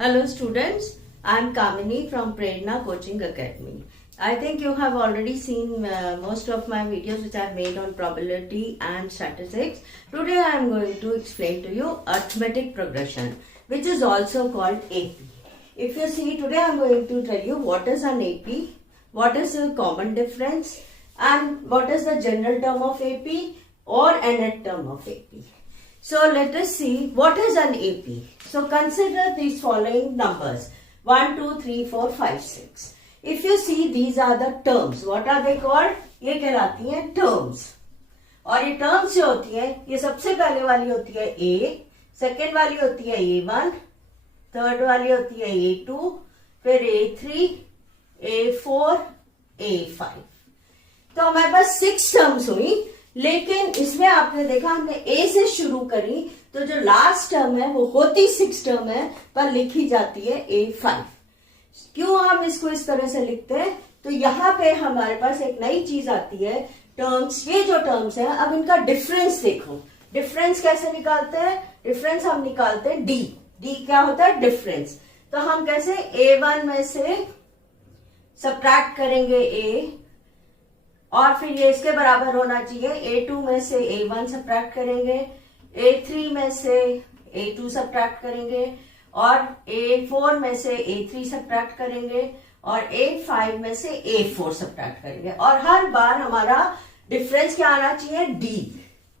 Hello students, I am Kamini from Prerna Coaching Academy. I think you have already seen most of my videos which I have made on probability and statistics. Today I am going to explain to you arithmetic progression, which is also called AP. If you see, today I am going to tell you what is an AP, what is the common difference, and what is the general term of AP or nth term of AP. So let us see what is an AP. So consider these following numbers 1, 2, 3, 4, 5, 6. If you see, these are the terms. What are they called? ये कहलाती हैं terms. और ये terms जो होती हैं, ये सबसे पहले वाली होती है A, सेकेंड वाली होती है A1, थर्ड वाली होती है A2, फिर A3, A4, A5. तो हमारे पास 6 टर्म्स हुई, लेकिन इसमें आपने देखा हमने ए से शुरू करी, तो जो लास्ट टर्म है वो होती 6 टर्म है पर लिखी जाती है A5. क्यों हम इसको इस तरह से लिखते हैं? तो यहाँ पे हमारे पास एक नई चीज आती है, टर्म्स. ये जो टर्म्स है, अब इनका डिफरेंस देखो. डिफरेंस कैसे निकालते हैं? डिफरेंस हम निकालते हैं डी. डी क्या होता है? डिफरेंस. तो हम कैसे A1 में से सब्ट्रैक्ट करेंगे A, और फिर ये इसके बराबर होना चाहिए. A2 में से A1 सब्ट्रैक्ट करेंगे, A3 में से A2 सब्ट्रैक्ट करेंगे, और A4 में से A3 सब्ट्रैक्ट करेंगे, और A5 में से A4 सब्ट्रैक्ट करेंगे. और हर बार हमारा डिफरेंस क्या आना चाहिए? D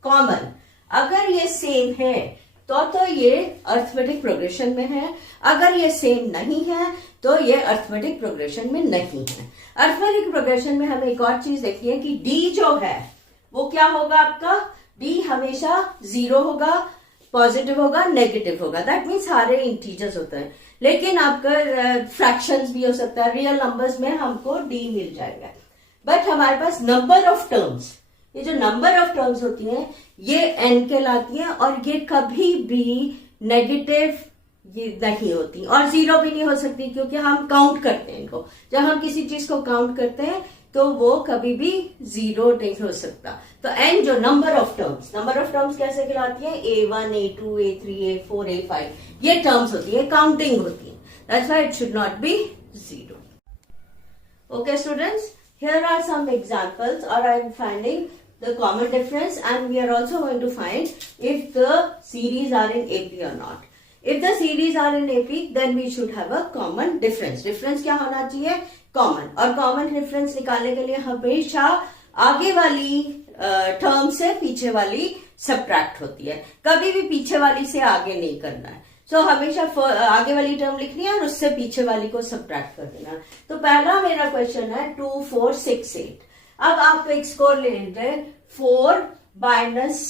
common. अगर ये सेम है तो ये अर्थमेटिक प्रोग्रेशन में है. अगर ये सेम नहीं है तो ये अर्थमेटिक प्रोग्रेशन में नहीं है. अर्थमेटिक प्रोग्रेशन में हमें एक और चीज देखनी है कि डी जो है वो क्या होगा आपका? डी हमेशा 0 होगा, पॉजिटिव होगा, नेगेटिव होगा. दैट मीन्स सारे इंटीजर्स होते हैं. लेकिन आपका फ्रैक्शंस भी हो सकता है, रियल नंबर्स में हमको डी मिल जाएगा. बट हमारे पास नंबर ऑफ टर्म्स, ये जो नंबर ऑफ टर्म्स होती हैं ये n कहलाती हैं, और ये कभी भी नेगेटिव ये नहीं होती और 0 भी नहीं हो सकती, क्योंकि हम काउंट करते हैं इनको. जब हम किसी चीज को काउंट करते हैं तो वो कभी भी 0 नहीं हो सकता. तो n जो नंबर ऑफ टर्म्स कैसे कहलाती है? A1, A2, A3, A4, A5 ये टर्म्स होती है, काउंटिंग होती है. That's why it should not be 0. Okay students, here are some examples, or I am finding the common difference, and we are also going to find if the series are in AP or not. If the series are in AP, then we should have a common difference. Difference क्या होना चाहिए? Common. और common difference निकालने के लिए हमेशा आगे वाली टर्म से पीछे वाली सब्ट्रैक्ट होती है. कभी भी पीछे वाली से आगे नहीं करना है. सो हमेशा आगे वाली टर्म लिखनी है और उससे पीछे वाली को सब्ट्रैक्ट कर देना. तो पहला मेरा क्वेश्चन है 2, 4, 6, 8. अब आप एक स्कोर ले लीजिए 4 माइनस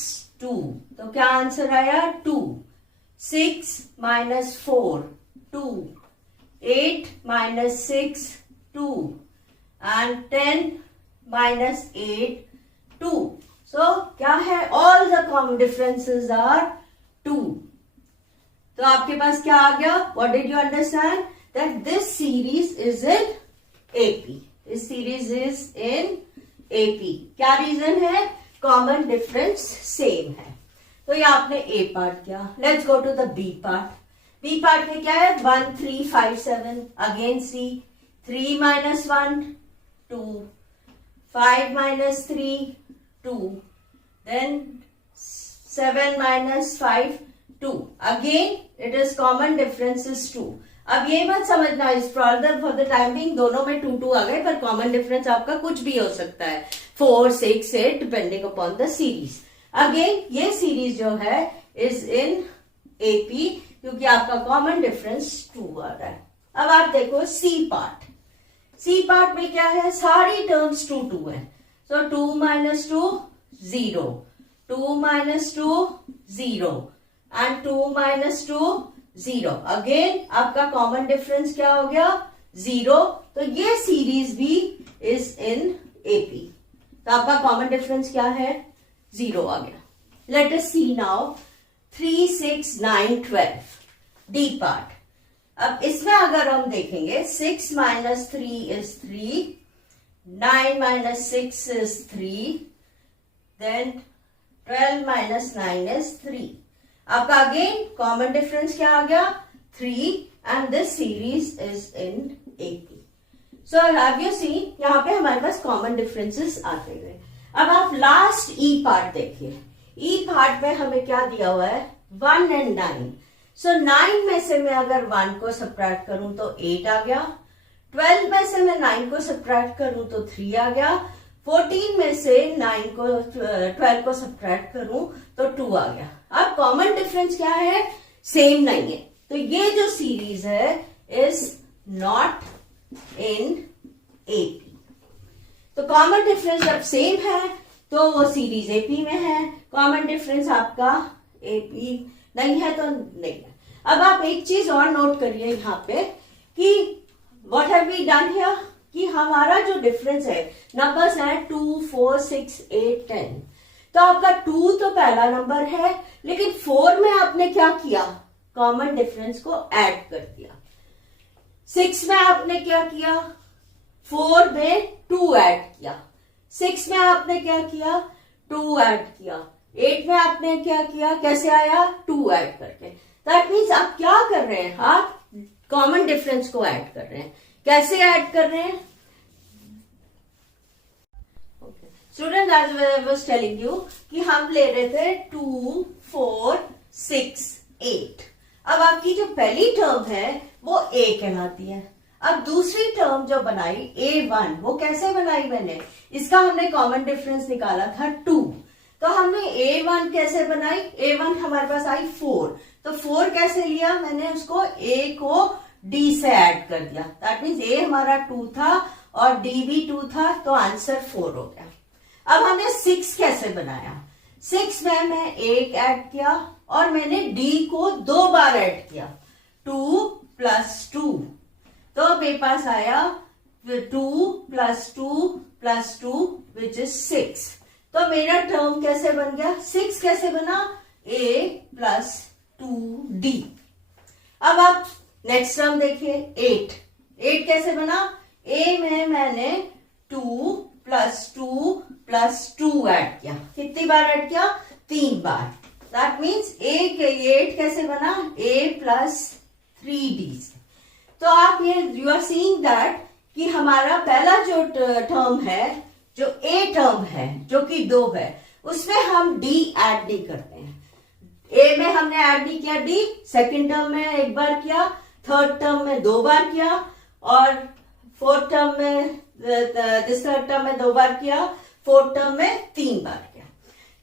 2, तो क्या आंसर आया? 2. 6 minus 4, 2. 8 minus 6, 2. And 10 minus 8, 2. So क्या है? All the common differences are 2. तो आपके पास क्या आ गया? What did you understand? That this series is in AP. This series is in AP. क्या रीजन है? कॉमन डिफरेंस सेम है. तो ये आपने A पार्ट किया. Let's go to the B part. B part में क्या है? 1, 3, 5, 7. Again C. 3 minus 1, 2. 5 minus 3, 2. Then 7 minus 5, 2. Again, it is common difference is 2. अब ये मत समझना इस फॉर द टाइम बिंग दोनों में 2, 2 आ गए, पर कॉमन डिफरेंस आपका कुछ भी हो सकता है. 4, 6, 8 depending upon the series. Again ये सीरीज जो है इज इन AP, क्योंकि आपका कॉमन डिफरेंस 2 आ रहा है. अब आप देखो C पार्ट. C पार्ट में क्या है? सारी टर्म्स 2, 2 है. सो 2 minus 2, 0. 2 minus 2, 0. And 2 minus 2, 0. Again आपका कॉमन डिफरेंस क्या हो गया? 0. तो ये सीरीज भी इज इन AP. तो आपका कॉमन डिफरेंस क्या है? 0 आ गया. Let us see now 3, 6, 9, 12. D part. अब इसमें अगर हम देखेंगे 6 minus 3 is 3, 9 minus 6 is 3, then 12 minus 9 is 3. आपका अगेन कॉमन डिफरेंस क्या आ गया? 3 and this series is in AP. So have you seen, यहाँ पे हमारे पास कॉमन डिफरेंसेस आते गए. अब आप लास्ट ई पार्ट देखिए. ई पार्ट में हमें क्या दिया हुआ है, 1 and 9. सो 9 में से मैं अगर 1 को सब्ट्रैक्ट करूं तो 8 आ गया. 12 में से मैं 9 को सब्ट्रैक्ट करूं तो 3 आ गया. 14 में से 12 को सब्ट्रैक्ट करूं तो 2 आ गया. अब कॉमन डिफरेंस क्या है, सेम नहीं है. तो ये जो सीरीज है इज नॉट इन एपी. तो कॉमन डिफरेंस जब सेम है तो वो सीरीज एपी में है. कॉमन डिफरेंस आपका एपी नहीं है तो नहीं है. अब आप एक चीज और नोट करिए यहाँ पे कि what have we done here, कि हमारा जो डिफरेंस है, नंबर्स है 2, 4, 6, 8, 10. तो आपका 2 तो पहला नंबर है, लेकिन 4 में आपने क्या किया, कॉमन डिफरेंस को ऐड कर दिया. 6 में आपने क्या किया, 4 में 2 ऐड किया. 6 में आपने क्या किया, 2 ऐड किया. 8 में आपने क्या किया, कैसे आया, 2 ऐड करके. दैट मीन्स आप क्या कर रहे हैं, आप कॉमन डिफरेंस को ऐड कर रहे हैं. कैसे ऐड कर रहे हैं, स्टूडेंट आज आई वाज टेलिंग यू कि हम ले रहे थे 2, 4, 6, 8. अब आपकी जो पहली टर्म है वो a कहलाती है. अब दूसरी टर्म जो बनाई a1, वो कैसे बनाई मैंने, इसका हमने कॉमन डिफरेंस निकाला था 2. तो हमने a1 कैसे बनाई, a1 हमारे पास आई 4. तो 4 कैसे लिया, मैंने उसको a को d से ऐड कर दिया. दैट मीन्स a हमारा 2 था और d भी 2 था, तो आंसर 4 हो गया. अब हमने 6 कैसे बनाया, 6 में मैं 1 ऐड किया और मैंने d को 2 बार ऐड किया. 2 + 2, तो मेरे पास आया 2 + 2 + 2 विच इज 6. तो मेरा टर्म कैसे बन गया, 6 कैसे बना, a + 2d. अब आप नेक्स्ट टर्म देखिए 8. 8 कैसे बना, a में मैंने 2 + 2 + 2 ऐड किया. कितनी बार ऐड किया, 3 बार. दैट मीन्स 8 कैसे बना, a + 3d. तो आप ये यू आर सीइंग दैट कि हमारा पहला जो टर्म है, जो a टर्म है जो कि 2 है, उसमें हम d ऐड नहीं करते हैं. a में हमने ऐड नहीं किया d, सेकंड टर्म में एक बार किया, थर्ड टर्म में 2 बार किया और फोर्थ टर्म में थर्ड टर्म में 2 बार किया, फोर्थ टर्म में 3 बार किया.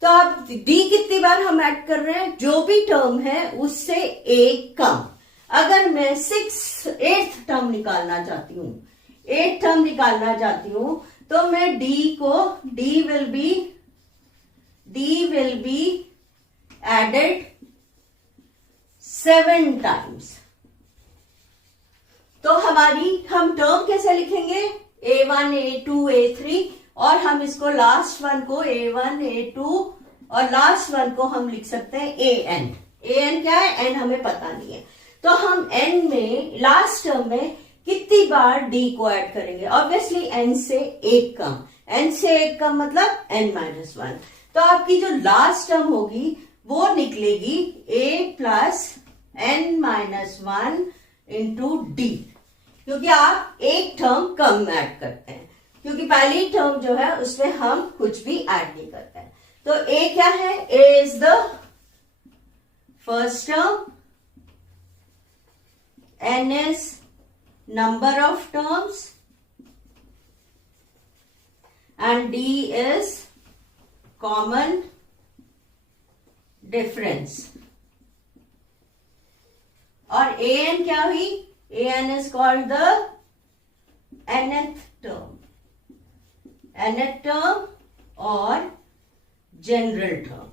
तो अब d कितनी बार हम ऐड कर रहे हैं, जो भी टर्म है उससे एक कम. अगर मैं 8th टर्म निकालना चाहती हूँ, 8th टर्म निकालना चाहती हूँ, तो मैं d को d will be added 7 times. तो हम टर्म कैसे लिखेंगे, a1, a2, a3, और हम इसको लास्ट वन को a1, a2 और लास्ट वन को हम लिख सकते हैं an. an क्या है, n हमें पता नहीं है. तो हम n में लास्ट टर्म में कितनी बार d को ऐड करेंगे, ऑब्वियसली n से एक कम. n से एक कम मतलब n-1. तो आपकी जो लास्ट टर्म होगी वो निकलेगी a + n-1 इंटू d, क्योंकि आप एक टर्म कम ऐड करते हैं, क्योंकि पहली टर्म जो है उसमें हम कुछ भी ऐड नहीं करते हैं. तो a क्या है, a is the first term, n is number of terms and d is common difference. और an क्या हुई, an is called the nth term और general term.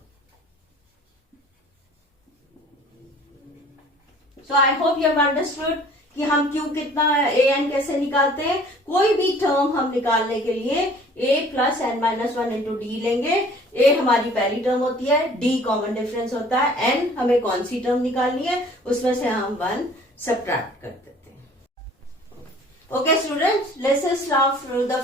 So I hope you have understood कि हम क्यों कितना an कैसे निकालते हैं. कोई भी टर्म हम निकालने के लिए a + n-1 इंटू d लेंगे. a हमारी पहली टर्म होती है, d कॉमन डिफरेंस होता है, n हमें कौन सी टर्म निकालनी है उसमें से हम 1 सब्ट्रैक्ट कर देते हैं. Okay students, let's start through the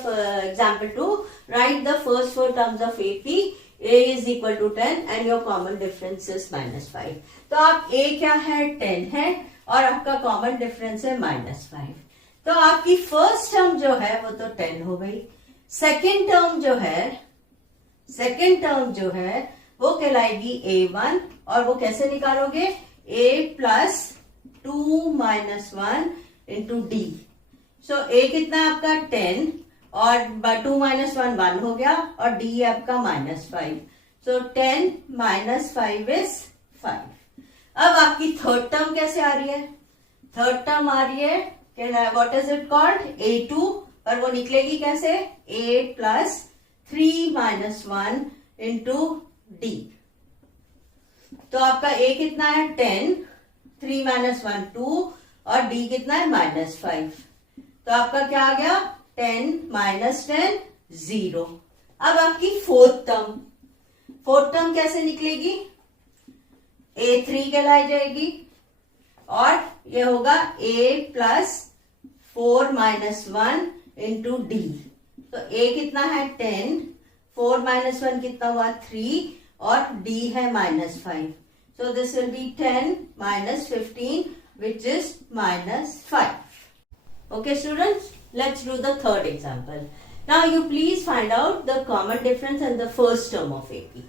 example 2. Write the first 4 terms of AP. a is equal to 10 and your common difference is -5. तो आप a क्या है 10 है और आपका कॉमन डिफरेंस है -5. तो आपकी फर्स्ट टर्म जो है वो तो 10 हो गई. सेकेंड टर्म जो है वो कहलाएगी a1 और वो कैसे निकालोगे a plus 2 - 1 into D. So a कितना है आपका 10 और 2 - 1 1 हो गया और d आपका -5. सो 10 - 5 इज 5. अब आपकी थर्ड टर्म कैसे आ रही है? थर्ड टर्म आ रही है what is it called a2 और वो निकलेगी कैसे a प्लस 3 - 1 इंटू डी. तो आपका a कितना है 10, 3 - 1 2 और d कितना है -5. तो आपका क्या आ गया 10 - 10 0. अब आपकी फोर्थ टर्म कैसे निकलेगी? a3 कहलाई जाएगी और ये होगा a प्लस 4 - 1 इंटू डी. तो a कितना है 10, 4 - 1 कितना हुआ 3 और d है -5. So this will be 10 - 15 which is -5. Okay students, let's do the third example. Now you please find out the common difference and the first term of AP.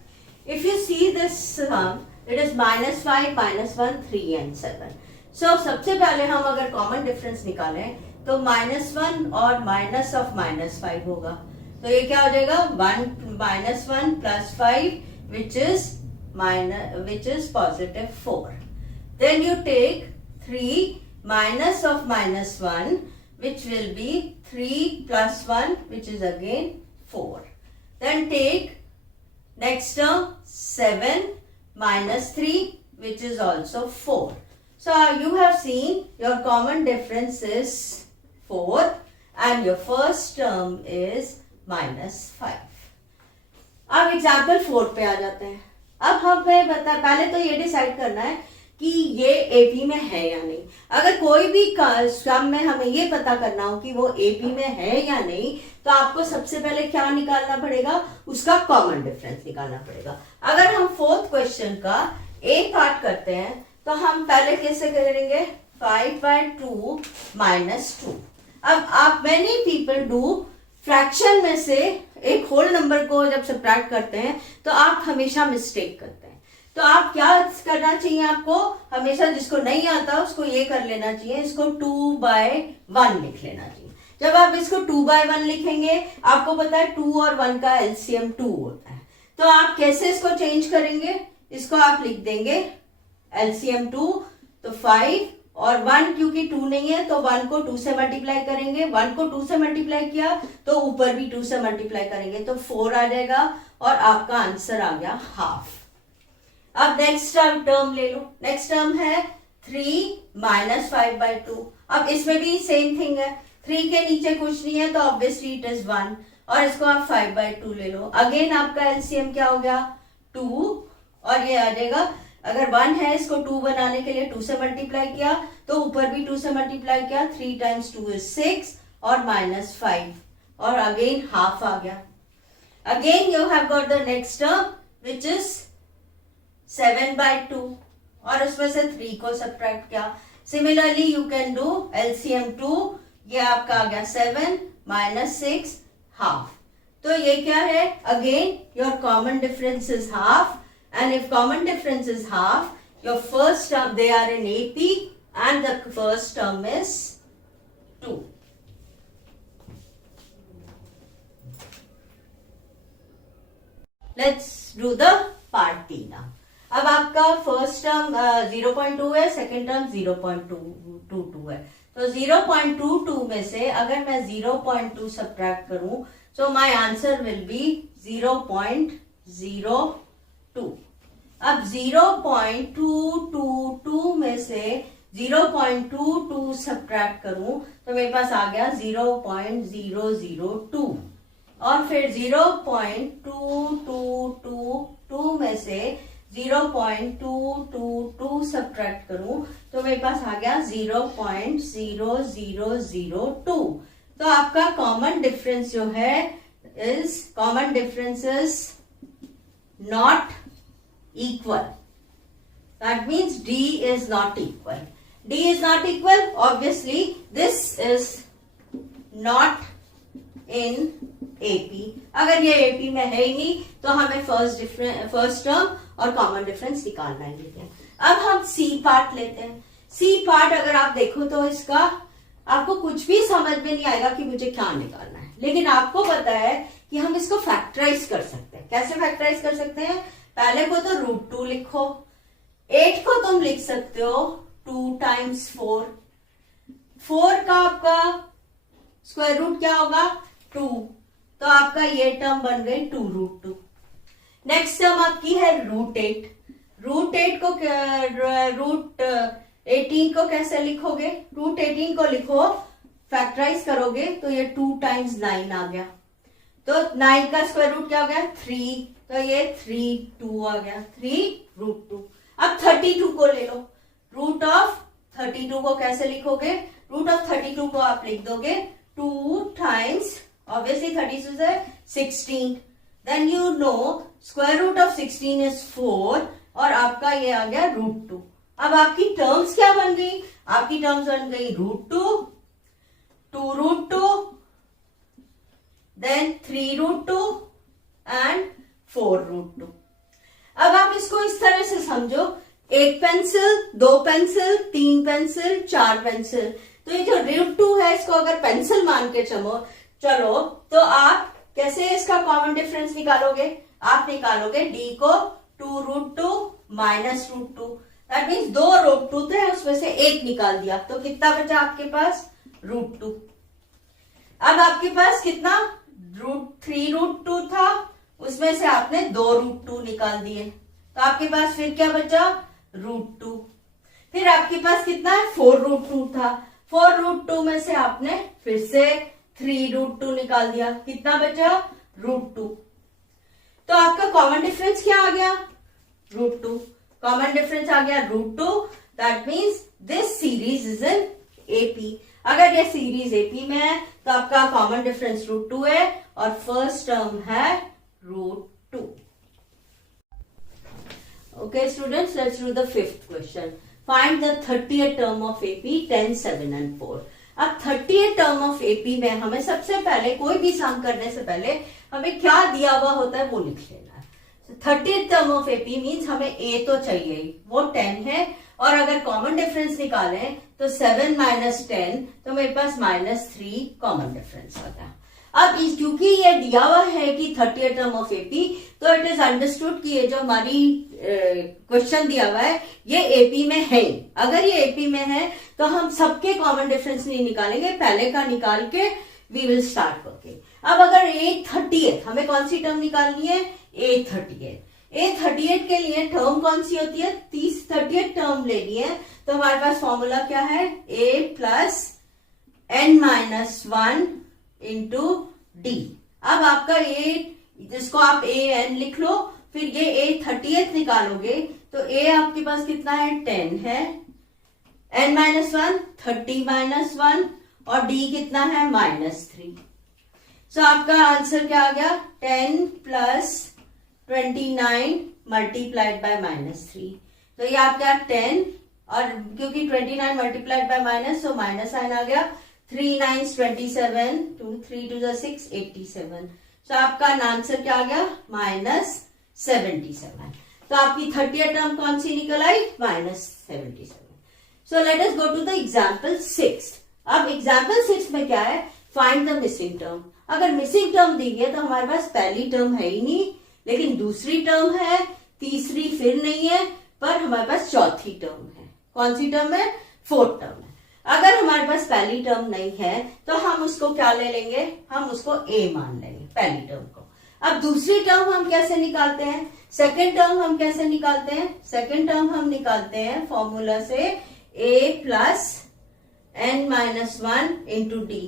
If you see this sum, it is -5, -1, 3 and 7. So सबसे पहले हम अगर common difference निकालें तो -1 और minus of -5 होगा. तो ये क्या हो जाएगा 1 plus 5 which is positive 4. Then you take 3 minus of -1 which will be 3 plus 1 which is again 4. Then take next term 7 minus 3 which is also 4. So you have seen your common difference is 4 and your first term is -5. अब example 4 पे आ जाते हैं. अब हमें पहले तो ये decide करना है कि ये एपी में है या नहीं. अगर कोई भी सम में हमें ये पता करना हो कि वो एपी में है या नहीं तो आपको सबसे पहले क्या निकालना पड़ेगा? उसका कॉमन डिफरेंस निकालना पड़ेगा. अगर हम फोर्थ क्वेश्चन का ए पार्ट करते हैं तो हम पहले कैसे करेंगे 5/2 - 2. अब आप मेनी पीपल डू फ्रैक्शन में से एक होल नंबर को जब सब्ट्रैक्ट करते हैं तो आप हमेशा मिस्टेक करते हैं. तो आप क्या करना चाहिए? आपको हमेशा जिसको नहीं आता उसको ये कर लेना चाहिए, इसको 2/1 लिख लेना चाहिए. जब आप इसको 2/1 लिखेंगे आपको पता है 2 और 1 का एलसीएम 2 होता है. तो आप कैसे इसको चेंज करेंगे? इसको आप लिख देंगे एलसीएम 2 तो 5 और 1 क्योंकि 2 नहीं है तो 1 को 2 से मल्टीप्लाई करेंगे. 1 को 2 से मल्टीप्लाई किया तो ऊपर भी 2 से मल्टीप्लाई करेंगे तो 4 आ जाएगा और आपका आंसर आ गया हाफ. अब नेक्स्ट टर्म ले लो. नेक्स्ट टर्म है 3 - 5/2. अब इसमें भी सेम थिंग है. 3 के नीचे कुछ नहीं है तो ऑब्वियसली इट इज 1 और इसको आप 5/2 ले लो. अगेन आपका एलसीएम क्या हो गया 2 और ये आ जाएगा. अगर 1 है इसको 2 बनाने के लिए 2 से मल्टीप्लाई किया तो ऊपर भी 2 से मल्टीप्लाई किया. 3 × 2 is 6 और -5 और अगेन हाफ आ गया. Again you have got the next term which is 7/2 और उसमें से 3 को सब्ट्रैक्ट किया. Similarly you can do LCM 2. ये आपका आ गया 7 - 6 हाफ. तो ये क्या है? Again your common difference is half. And if common difference is half, your first term, they are in AP and the first term is 2. Let's do the part B now. अब आपका first term 0.2 है, second term 0.22 है. तो 0.22 में से अगर मैं 0.2 subtract करूं so my answer will be 0.02. अब 0.222 में से 0.22 सब्ट्रैक्ट करूं तो मेरे पास आ गया 0.002 और फिर 0.2222 में से 0.222 सब्ट्रैक्ट करूं तो मेरे पास आ गया 0.0002. तो आपका कॉमन डिफरेंस जो है is not equal. That means D is not equal. D is not equal. Obviously, this is not in AP. अगर ये AP में है ही नहीं तो हमें फर्स्ट टर्म और कॉमन डिफरेंस निकालना ही है. अब हम C पार्ट लेते हैं. C पार्ट अगर आप देखो तो इसका आपको कुछ भी समझ में नहीं आएगा कि मुझे क्या निकालना है, लेकिन आपको पता है कि हम इसको फैक्टराइज कर सकते हैं. कैसे फैक्टराइज कर सकते हैं? पहले को तो √2 लिखो. 8 को तुम लिख सकते हो 2 टाइम्स 4. 4 का आपका स्क्वायर रूट क्या होगा? 2. तो आपका ये टर्म बन गई 2√2. नेक्स्ट टर्म आपकी है √8. √8 को √18 को कैसे लिखोगे? √18 को लिखो, फैक्टराइज करोगे तो ये 2 टाइम्स 9 आ गया. तो 9 का स्क्वायर रूट क्या हो गया? 3. तो ये 3√2 आ गया. 3√2. अब 32 को ले लो. रूट ऑफ 32 को कैसे लिखोगे? रूट ऑफ 32 को आप लिख दोगे 2 टाइम्स, ऑब्वियसली 32 से 16. Then you know square root of 16 is 4 और आपका ये आ गया √2. अब आपकी टर्म्स क्या बन गई? आपकी टर्म्स बन गई √2, 2√2, देन 3√2 एंड 4√2. अब आप इसको इस तरह से समझो, 1 पेंसिल, 2 पेंसिल, 3 पेंसिल, 4 पेंसिल. तो ये जो √2 है इसको अगर पेंसिल मान के चलो तो आप कैसे इसका कॉमन डिफरेंस निकालोगे? आप निकालोगे D को 2√2 माइनस √2. दैट मीन्स 2 √2 थे, उसमें से 1 निकाल दिया तो कितना बचा आपके पास? √2. अब आपके पास कितना? 3√2 था, उसमें से आपने 2 √2 निकाल दिए तो आपके पास फिर क्या बचा? √2. फिर आपके पास कितना है? 4√2 था. 4√2 में से आपने फिर से 3√2 निकाल दिया. कितना बचा? √2. तो आपका कॉमन डिफरेंस क्या आ गया? √2. कॉमन डिफरेंस आ गया √2. That means this series is in AP. अगर ये सीरीज AP में है तो आपका कॉमन डिफरेंस √2 है और फर्स्ट टर्म है √2. Okay, students, let's do the 5th question. Find the 30th term of AP, 10, 7 and 4. अब 30th term of AP में हमें सबसे पहले कोई भी सम करने से पहले हमें क्या दिया हुआ होता है वो लिख लेना है. 30th term of AP means हमें A तो चाहिए ही, वो 10 है और अगर कॉमन डिफरेंस निकालें तो 7 माइनस 10 तो मेरे पास -3 कॉमन डिफरेंस आता है. अब क्योंकि ये दिया हुआ है कि 30th टर्म ऑफ AP, तो इट इज अंडरस्टूड कि ये जो हमारी क्वेश्चन दिया हुआ है ये AP में है. अगर ये AP में है तो हम सबके कॉमन डिफरेंस नहीं निकालेंगे, पहले का निकाल के वी विल स्टार्ट वर्किंग. अब अगर A30th हमें कौन सी टर्म निकालनी है? A30th के लिए टर्म कौन सी होती है? 30th टर्म लेनी है तो हमारे पास फॉर्मूला क्या है? A plus n-1 into D. अब आपका A, जिसको आप AN लिख लो, फिर ये A30th निकालोगे तो A आपके पास कितना है? 10 है, n-1 30-1 और D कितना है? -3. सो आपका आंसर क्या आ गया? 10 प्लस 29 मल्टीप्लाइड बाय -3. तो ये आपका 10 और क्योंकि 29 मल्टीप्लाइड बाय माइनस तो माइनस साइन आ गया. 3 9 27, 2 3 2 6 87. तो आपका आंसर क्या आ गया? -77. तो आपकी 30th टर्म कौन सी निकल आई? -77. So let us go to the example 6. अब एग्जाम्पल 6 में क्या है? Find the missing term. अगर मिसिंग टर्म दी है तो हमारे पास पहली टर्म है ही नहीं, लेकिन दूसरी टर्म है, तीसरी फिर नहीं है, पर हमारे पास चौथी टर्म है. कौन सी टर्म है? 4th टर्म है. अगर हमारे पास पहली टर्म नहीं है तो हम उसको क्या ले लेंगे? हम उसको A मान लेंगे, पहली टर्म को. अब दूसरी टर्म हम कैसे निकालते हैं? सेकेंड टर्म हम कैसे निकालते हैं? सेकेंड टर्म हम निकालते हैं फॉर्मूला से A plus n-1 into D.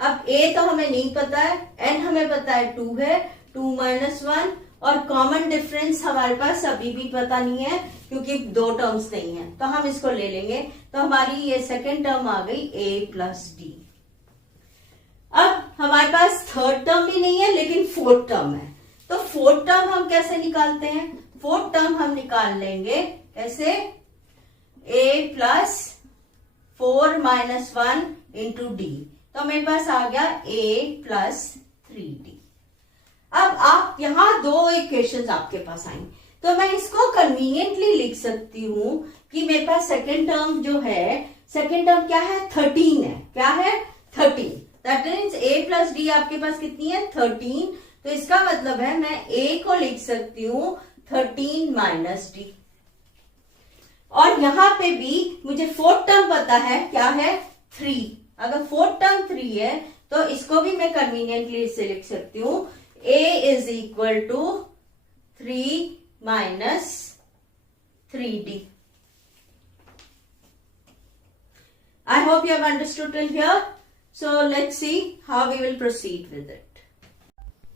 अब A तो हमें नहीं पता है, n हमें पता है 2 है, 2 - 1 और कॉमन डिफरेंस हमारे पास अभी भी पता नहीं है क्योंकि 2 टर्म्स नहीं है, तो हम इसको ले लेंगे. तो हमारी ये सेकेंड टर्म आ गई A प्लस D. अब हमारे पास थर्ड टर्म भी नहीं है लेकिन 4th टर्म है. तो फोर्थ टर्म हम कैसे निकालते हैं? फोर्थ टर्म हम निकाल लेंगे कैसे? a plus 4 minus 1 into D. तो मेरे पास आ गया a प्लस 3d। अब आप यहां दो इक्वेशंस आपके पास आई, तो मैं इसको कन्वीनियंटली लिख सकती हूं कि मेरे पास सेकेंड टर्म जो है, सेकेंड टर्म क्या है? 13 है। क्या है? 13। That means a plus D आपके पास कितनी है? 13। तो इसका मतलब है मैं a को लिख सकती हूं 13 माइनस डी। और यहां पे भी मुझे फोर्थ टर्म पता है, क्या है? 3। अगर फोर्थ टर्म 3 है तो इसको भी मैं कन्वीनियंटली इससे लिख सकती हूं a is equal to 3 minus 3d। I hope you have understood till here. So let's see how we will proceed with it.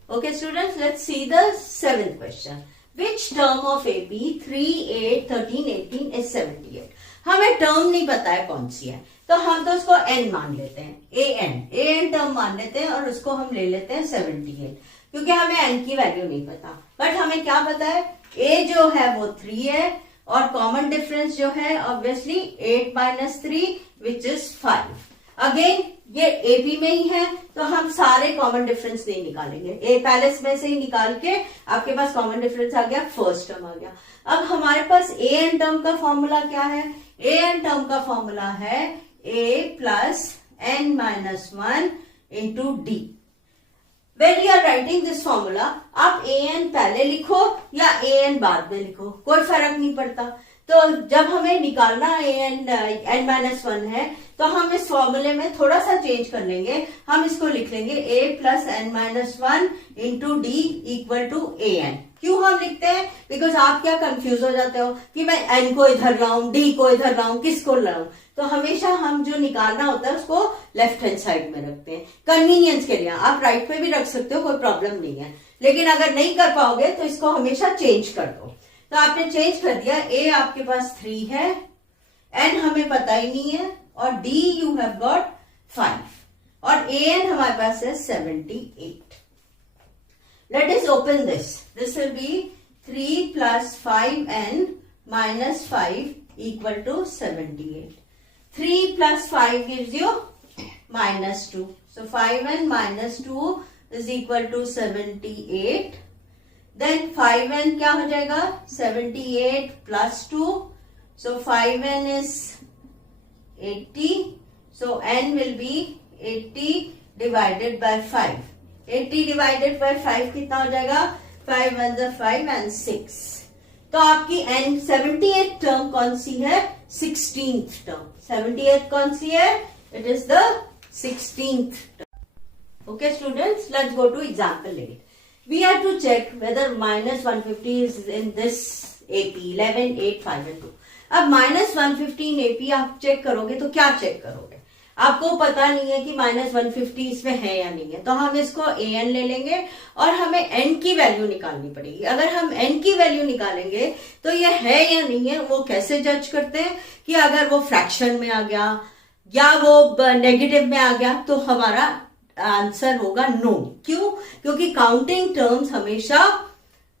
Okay students, let's see the 7th question. Which term of AB 3, 8, 13, 18 is 78? हमें term नहीं पता है कौन सी है, तो हम तो उसको n मान लेते हैं, an टर्म मान लेते हैं और उसको हम ले लेते हैं 78, क्योंकि हमें n की वैल्यू नहीं पता। बट हमें क्या पता है? a जो है वो 3 है और कॉमन डिफरेंस जो है obviously 8 minus 3 which is 5। Again ये एपी में ही है तो हम सारे कॉमन डिफरेंस नहीं निकालेंगे, ए पैलेस में से ही निकाल के आपके पास कॉमन डिफरेंस आ गया, फर्स्ट टर्म आ गया। अब हमारे पास ए एन टर्म का फॉर्मूला क्या है? ए एन टर्म का फॉर्मूला है a plus n minus 1 into d. When you are writing this formula, आप ए एन पहले लिखो या ए एन बाद में लिखो, कोई फर्क नहीं पड़ता। तो जब हमें निकालना ए एन माइनस 1 है तो हम इस फॉर्मूले में थोड़ा सा चेंज कर लेंगे, हम इसको लिख लेंगे a plus n minus 1 into d equal to a n. क्यों हम लिखते हैं? बिकॉज आप क्या कंफ्यूज हो जाते हो कि मैं n को इधर लाऊं, d को इधर लाऊं, किसको लाऊं। तो हमेशा हम जो निकालना होता है उसको लेफ्ट हैंड साइड में रखते हैं कन्वीनियंस के लिए। आप राइट पे भी रख सकते हो, कोई प्रॉब्लम नहीं है, लेकिन अगर नहीं कर पाओगे तो इसको हमेशा चेंज कर दो। तो आपने चेंज कर दिया, a आपके पास 3 है, n हमें पता ही नहीं है, और d यू हैव गॉट 5 और a n हमारे पास है 78। Let us open this. This will be 3 plus 5n minus 5 equal to 78. 3 plus 5 gives you minus 2. So 5n minus 2 is equal to 78. Then 5n क्या हो जाएगा? 78 plus 2. So 5n is 80. So n will be 80 divided by 5. 80 divided by 5 कितना हो जाएगा? 5 1 the 5 and 6. तो आपकी n 78th term कौन सी है? 16th term. 78th कौन सी है? It is the 16th term. Okay students, let's go to example 8. We have to check whether minus 150 is in this AP 11, 8, 5 and 2. अब माइनस 115 AP आप check करोगे तो क्या check करोगे? आपको पता नहीं है कि माइनस 150 इसमें है या नहीं है, तो हम इसको an ले लेंगे और हमें n की वैल्यू निकालनी पड़ेगी। अगर हम n की वैल्यू निकालेंगे तो ये है या नहीं है वो कैसे जज करते हैं कि अगर वो फ्रैक्शन में आ गया या वो नेगेटिव में आ गया तो हमारा आंसर होगा नो। क्यों? क्योंकि काउंटिंग टर्म्स हमेशा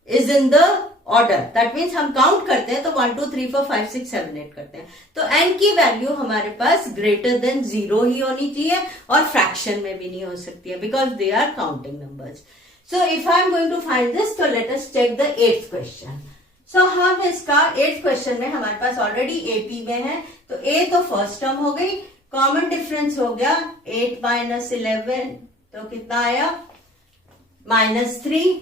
is in the order. That means हम काउंट करते हैं तो 1 2 3 4 5 6 7 8 करते हैं, तो n की वैल्यू हमारे पास ग्रेटर देन 0 ही होनी चाहिए और फ्रैक्शन में भी नहीं हो सकती है, because they are counting numbers. So if I am going to find this, तो let us check the 8th question. So हम इसका 8th क्वेश्चन में हमारे पास ऑलरेडी AP में है, तो a तो फर्स्ट टर्म हो गई, कॉमन डिफरेंस हो गया 8 माइनस 11, तो कितना आया? -3।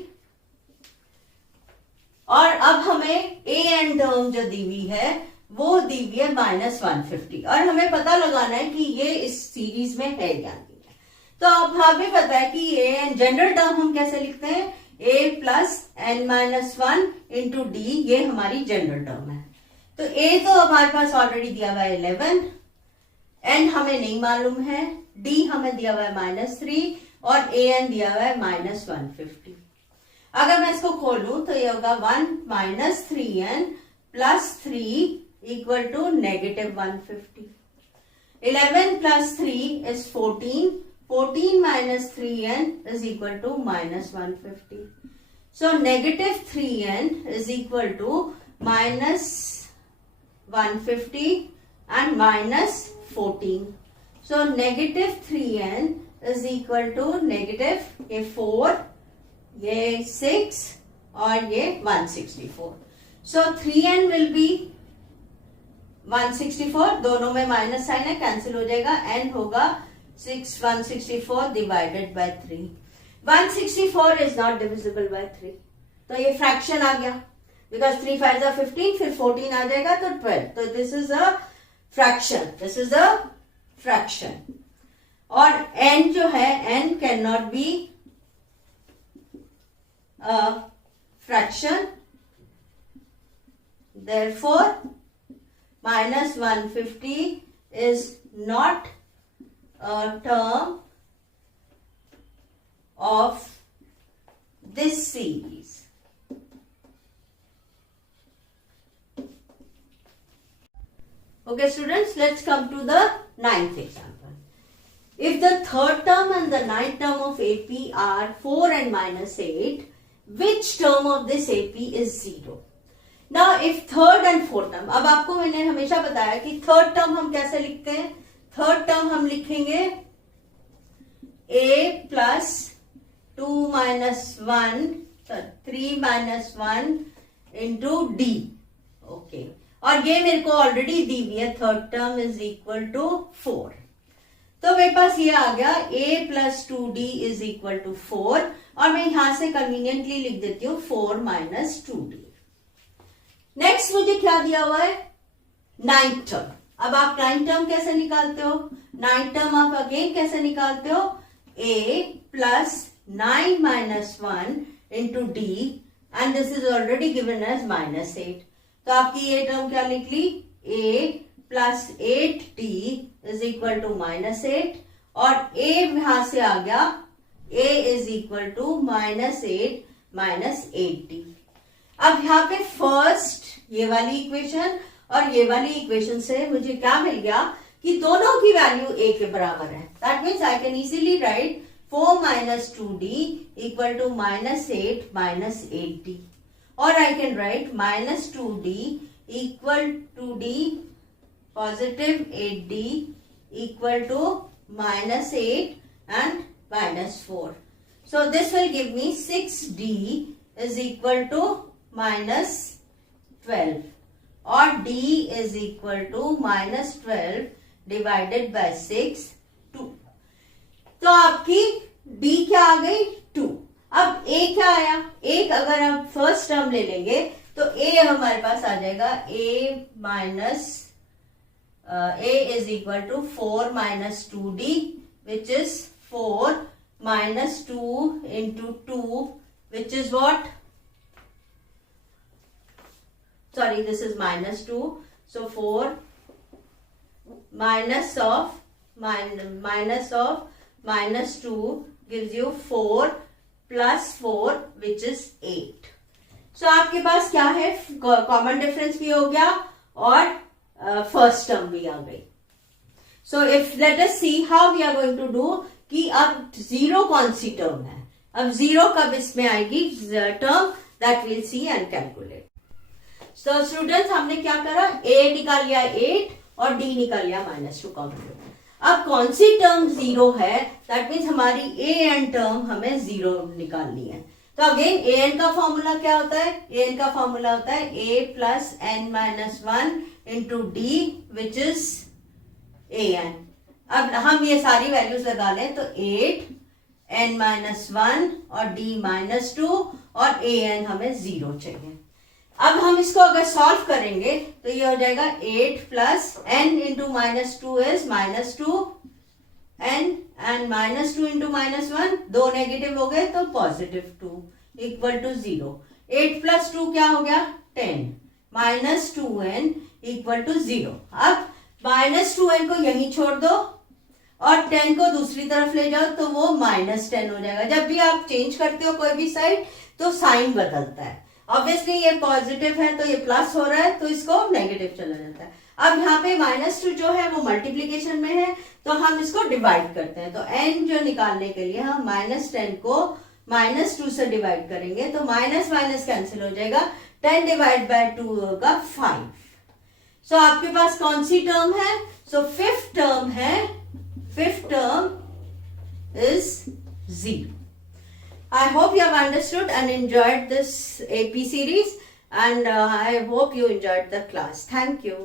और अब हमें ए एन टर्म जो दी हुई है वो दी हुई है -150 और हमें पता लगाना है कि ये इस सीरीज में है या नहीं है। तो अब हमें पता है कि ए एन जनरल टर्म हम कैसे लिखते हैं? a plus n minus 1 into d, ये हमारी जनरल टर्म है। तो a तो हमारे पास ऑलरेडी दिया हुआ है 11, n हमें नहीं मालूम है, d हमें दिया हुआ है -3 और an दिया हुआ है -150। अगर मैं इसको खोलूं तो ये होगा 1 minus 3n plus 3 equal to -150। 11 plus 3 is 14, 14 minus 3n is equal to -150। So negative 3n is equal to minus 150 and minus 14. So negative 3n is equal to negative ये 4, ये 6 और ये 164. So 3n will be 164, दोनों में minus sign है, cancel हो जाएगा, n होगा 164 divided by 3. 164 is not divisible by 3. तो ये फ्रैक्शन आ गया, बिकॉज 3 5 15, फिर 14 आ जाएगा तो 12. तो this is a fraction, this is a fraction. और n जो है, n can not be a fraction, therefore minus 150 is not a term of this series. Okay students, let's come to the ninth example. If the third term and the ninth term of AP are 4 and minus 8, which term of this AP is 0? Now if third and fourth term, अब आपको मैंने हमेशा बताया कि third term हम कैसे लिखते हैं. थर्ड टर्म हम लिखेंगे a plus 2 minus 1, 3 minus 1 into d. Okay, और ये मेरे को ऑलरेडी दी हुई है. Third term is equal to 4. तो मेरे पास ये आ गया a plus 2d is equal to 4, और मैं यहां से कन्वीनियंटली लिख देती हूँ 4 minus 2d. नेक्स्ट मुझे क्या दिया हुआ है, नाइन्थ टर्म. अब आप नाइन्थ टर्म कैसे निकालते हो? नाइन्थ टर्म आप अगेन कैसे निकालते हो? a plus 9 minus 1 into d, and this is already given as minus 8. तो आपकी ये टर्म क्या लिख ली, a plus 8d is equal to minus 8, और a यहां से आ गया, a is equal to minus 8 minus 8d. अब यहाँ पे फर्स्ट ये वाली इक्वेशन और ये वाली इक्वेशन से मुझे क्या मिल गया कि दोनों की वैल्यू a के बराबर है. That means I can easily right 4 minus 2d equal to minus 8 minus 8d, or I can write minus 2d equal to d positive 8d equal to minus 8 and minus 4. So this will give me 6d is equal to minus 12, or d is equal to minus 12 divided by 6, 2. तो आपकी d क्या आ गई, 2. अब a क्या आया, एक अगर आप फर्स्ट टर्म ले लेंगे तो a हमारे पास आ जाएगा a minus a is equal to 4 minus 2d, which is 4 minus 2 into 2, which is what? Sorry, this is minus 2. So 4 minus of minus 2 gives you 4 plus 4, which is 8. So आपके पास क्या है, common difference भी हो गया और first term भी आ गई. So if let us see how we are going to do कि अब जीरो कौन सी टर्म है. अब जीरो कब इसमें आएगी term, that will see and calculate. So students, हमने क्या करा, a निकाल लिया 8 और d निकाल लिया -2 कॉमन. अब कौन सी टर्म जीरो है, दैट मीन्स हमारी a एन टर्म हमें जीरो निकालनी है. तो अगेन a n का फॉर्मूला क्या होता है, a n का फॉर्मूला होता है a plus n minus 1 into D which is a n. अब हम ये सारी वैल्यूज लगा लें तो 8 n माइनस 1 और d माइनस 2 और a n हमें 0 चाहिए. अब हम इसको अगर सॉल्व करेंगे तो ये हो जाएगा 8 plus n into minus 2 is minus 2 n and minus 2 into minus 1, दो नेगेटिव हो गए तो पॉजिटिव 2 इक्वल टू 0. 8 प्लस 2 क्या हो गया 10 माइनस 2n इक्वल टू 0. अब माइनस 2n को यहीं छोड़ दो और 10 को दूसरी तरफ ले जाओ तो वो -10 हो जाएगा. जब भी आप चेंज करते हो कोई भी साइड तो साइन बदलता है. ऑब्वियसली ये पॉजिटिव है तो ये प्लस हो रहा है तो इसको नेगेटिव चला जाता है. अब यहाँ पे -2 जो है वो मल्टीप्लीकेशन में है तो हम इसको डिवाइड करते हैं. तो n जो निकालने के लिए हम -10 को -2 से डिवाइड करेंगे तो माइनस माइनस कैंसिल हो जाएगा, 10 डिवाइड बाय 2 होगा 5। सो आपके पास कौन सी टर्म है? सो फिफ्थ टर्म है, fifth term is 0। I hope you have understood and enjoyed this AP series, and I hope you enjoyed the class. Thank you.